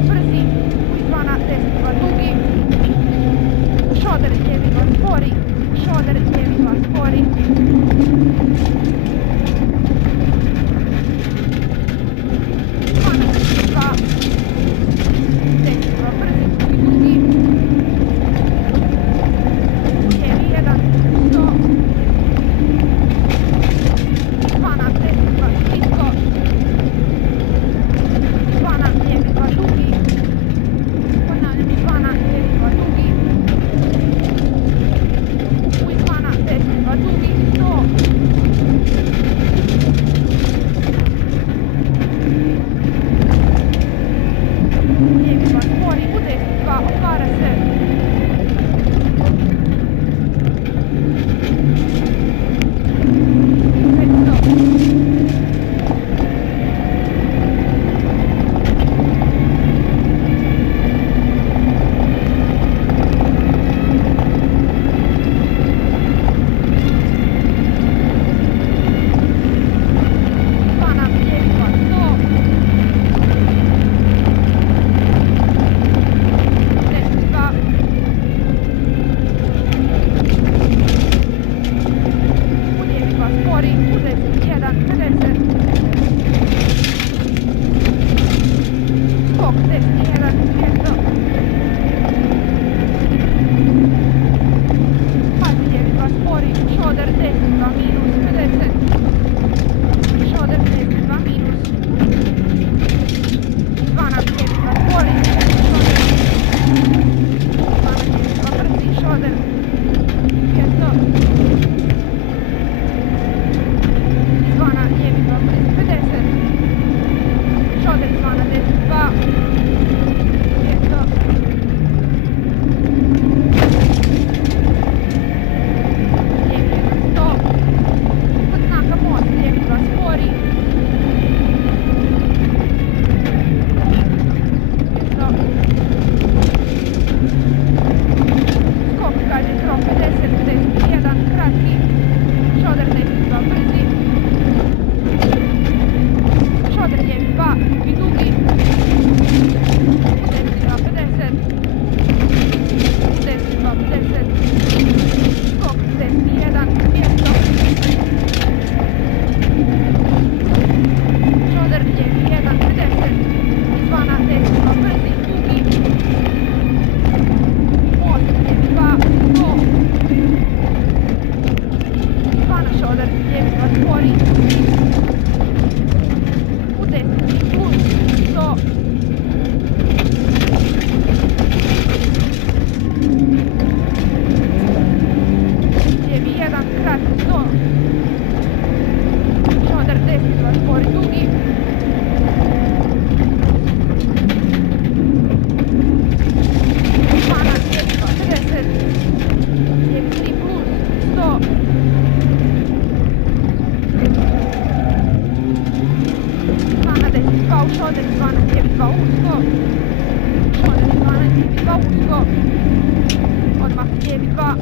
2 brzi, izvana 10 2 dugi, šoder lijevi 2 spori, šoder lijevi 2 spori, izvana 2, 10 2 brzi, dugi, lijevi 1, 100, izvana 10 2 blisko, izvana lijevi 2 dugi, ponavljam izvana lijevi 2 dugi, u izvana 10 2 dugi, 100, lijevi 2 spori, u 10 2 otvara se, 500, izvana lijevi 2 100, 10 2, u lijevi 2 spori, u 10 1, 50, skok 10 1, 200, pazi lijevi 2 spori, šoder 10 2 minus, 50, šoder 10 2 minus, izvana lijevi 2 spori, šoder, izvana lijevi 2 brzi, šoder, 200, izvana lijevi 2 brzi, 50, šoder izvana 10 2, 200, lijevi 1 100, kod znaka most lijevi 2 spori, 200, skok kaže krop 50 10 1, kratki, šoder 10 2 brzi, šoder lijevi 2 i dugi, 10 2 50, 10 2 50, skok 10 1, 200, šoder lijevi 1 50, izvana 10 2 brzi, dugi, most lijevi 2 100, izvana šoder lijevi 2 spori, u 10 plus 100, lijevi 1 kratki 100, šoder 10 2 spori dugi, izvana lijevi 2 50, lijevi 3 plus 100, izvana 10 2 u šoder, izvana lijevi 2 usko, šoder izvana lijevi 2 usko, odmah lijevi 2,